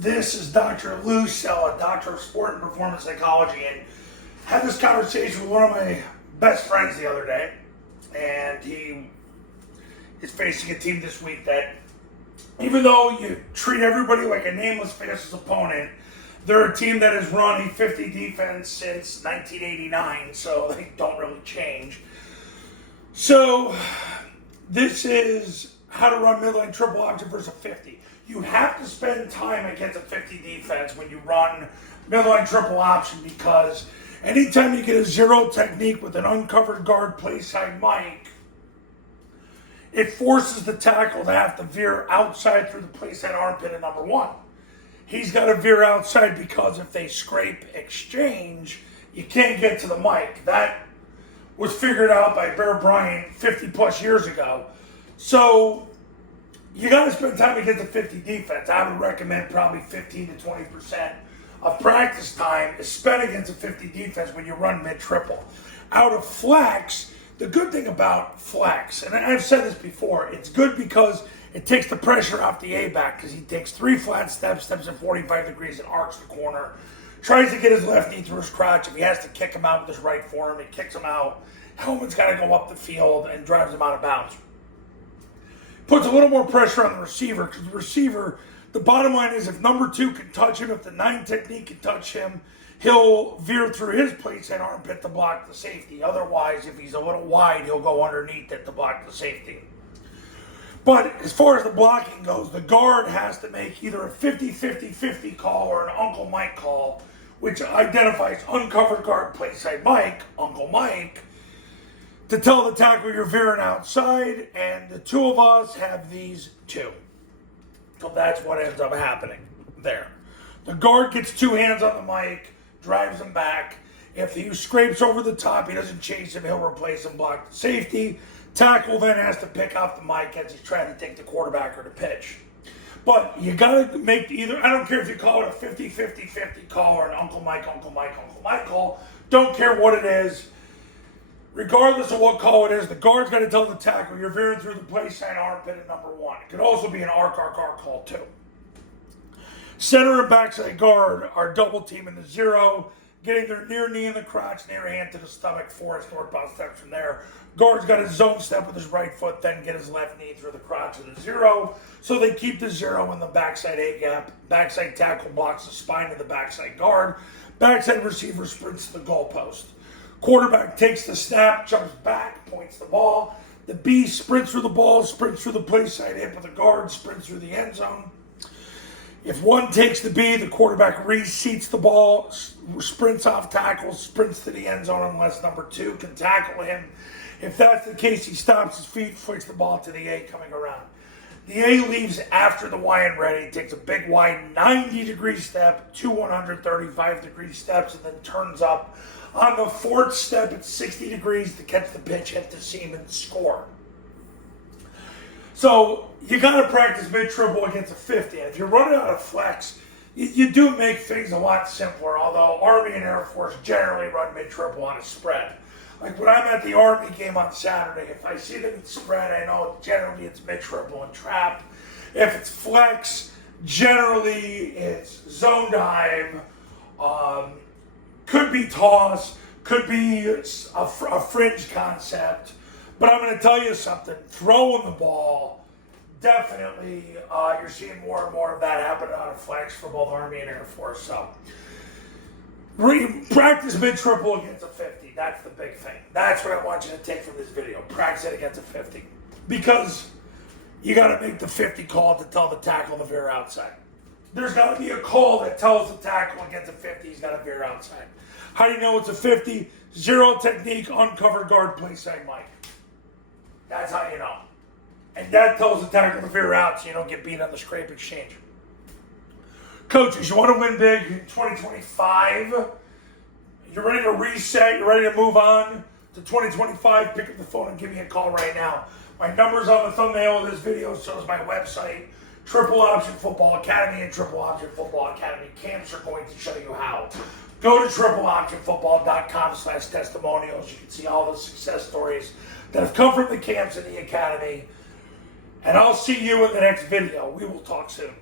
This is Dr. Lou Cella, Doctor of Sport and Performance Psychology, and had this conversation with one of my best friends the other day, and he is facing a team this week that, even though you treat everybody like a nameless faceless opponent, they're a team that has run a 50 defense since 1989, so they don't really change. So this is how to run midline triple option versus a 50. You have to spend time against a 50 defense when you run midline triple option, because anytime you get a zero technique with an uncovered guard playside mic, it forces the tackle to have to veer outside through the playside armpit at number one. He's got to veer outside because if they scrape exchange, you can't get to the mic. That was figured out by Bear Bryant 50 plus years ago. So you got to spend time against a 50 defense. I would recommend probably 15 to 20% of practice time is spent against a 50 defense when you run mid-triple. Out of flex, the good thing about flex, and I've said this before, it's good because it takes the pressure off the A-back, because he takes 3 flat steps at 45 degrees and arcs the corner, tries to get his left knee through his crotch. If he has to kick him out with his right forearm, it kicks him out. Helmet's got to go up the field and drives him out of bounds. Puts a little more pressure on the receiver, because the receiver, the bottom line is, if number 2 can touch him, if the 9 technique can touch him, he'll veer through his playside armpit to block the safety. Otherwise, if he's a little wide, he'll go underneath it to block the safety. But as far as the blocking goes, the guard has to make either a 50-50-50 call or an Uncle Mike call, which identifies uncovered guard playside Mike, Uncle Mike, to tell the tackle you're veering outside, and the two of us have these two. So that's what ends up happening there. The guard gets 2 hands on the mic, drives him back. If he scrapes over the top, he doesn't chase him, he'll replace him, block the safety. Tackle then has to pick off the mic as he's trying to take the quarterback or the pitch. But you got to make either, I don't care if you call it a 50-50-50 call or an Uncle Mike call. Don't care what it is. Regardless of what call it is, the guard's got to tell the tackle you're veering through the playside armpit at number 1. It could also be an arc call too. Center and backside guard are double teaming the zero, getting their near knee in the crotch, near hand to the stomach, Forrest northbound steps from there. Guard's got his zone step with his right foot, then get his left knee through the crotch of the zero. So they keep the zero in the backside A-gap. Backside tackle blocks the spine of the backside guard. Backside receiver sprints to the goalpost. Quarterback takes the snap, jumps back, points the ball. The B sprints through the ball, sprints through the playside hip of the guard, sprints through the end zone. If one takes the B, the quarterback reseats the ball, sprints off tackles, sprints to the end zone unless number 2 can tackle him. If that's the case, he stops his feet, flicks the ball to the A coming around. The A leaves after the Y and ready, takes a big wide 90-degree step, 2 135-degree steps, and then turns up on the 4th step at 60 degrees to catch the pitch, hit the seam, and score. So you got to practice mid-triple against a 50. And if you're running out of flex, you do make things a lot simpler, although Army and Air Force generally run mid-triple on a spread. Like when I'm at the Army game on Saturday, if I see them spread, I know generally it's mid-triple and trap. If it's flex, generally it's zone dive, could be toss, could be a fringe concept. But I'm going to tell you something, throwing the ball, definitely you're seeing more and more of that happen out of flex for both Army and Air Force. So practice mid-triple against a 50. That's the big thing. That's what I want you to take from this video. Practice it against a 50. Because you got to make the 50 call to tell the tackle to veer outside. There's got to be a call that tells the tackle against a 50 he's got to veer outside. How do you know it's a 50? Zero technique, uncovered guard, playside mic. That's how you know. And that tells the tackle to veer out so you don't get beat on the scrape exchange. Coaches, you want to win big in 2025? You're ready to reset, you're ready to move on to 2025, pick up the phone and give me a call right now. My number's on the thumbnail of this video, so is my website. Triple Option Football Academy and Triple Option Football Academy camps are going to show you how. Go to tripleoptionfootball.com/testimonials. You can see all the success stories that have come from the camps in the academy. And I'll see you in the next video. We will talk soon.